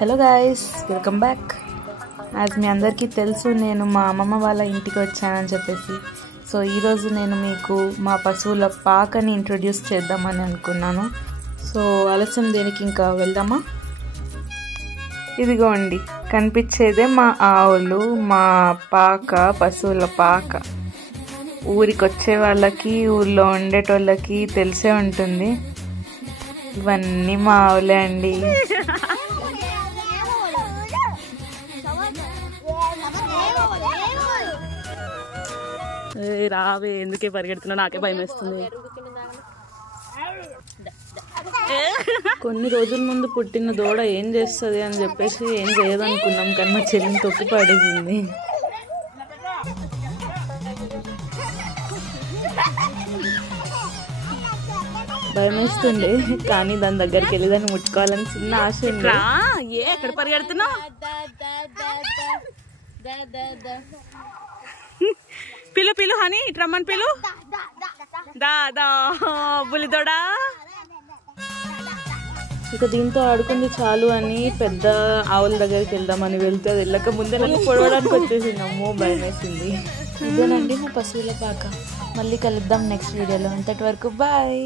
Hello guys, welcome back. As మీ అందరికీ తెలుసు, నేను మా అమ్మమ్మ వాళ్ళ ఇంటికి వచ్చానని చెప్పేసి. సో ఈరోజు నేను మీకు మా పశువుల పాకని ఇంట్రొడ్యూస్ చేద్దామని అనుకున్నాను. సో ఆలస్యం దేనికి, ఇంకా వెళ్దామా? ఇదిగోండి, కనిపించేదే మా ఆవులు, మా పాక, పశువుల పాక. ఊరికి వచ్చే వాళ్ళకి, ఊళ్ళో ఉండేటోళ్ళకి తెలిసే ఉంటుంది. ఇవన్నీ మా ఆవులే అండి. రావే, ఎందుకే పరిగెడుతున్నా, నాకే భయం వేస్తుంది. కొన్ని రోజుల ముందు పుట్టిన దూడ ఏం చేస్తుంది అని చెప్పేసి ఏం చేయదనుకున్నాం, కానీ మా చెల్లిని తొక్కి పడేసింది. భయం వేస్తుంది, కానీ దాని దగ్గరికి వెళ్ళి దాన్ని ముట్టుకోవాలని చిన్న ఆశ ఉంది. ఎక్కడ పరిగెడుతున్నావు? పిలు పిలు హనీ, రమ్మని పిలు. దా బులిదోడా. ఇక దీంతో ఆడుకుంది చాలు అని పెద్ద ఆవుల దగ్గరికి వెళ్దామని వెళ్తే అది వెళ్ళక ముందే నన్ను పొడవడానికి వచ్చేసింది. అమ్మో, భయం వేసింది. ఇదేనండి మా పశువుల పాక. మళ్ళీ కలుద్దాం నెక్స్ట్ వీడియోలో. అంతటి వరకు బాయ్.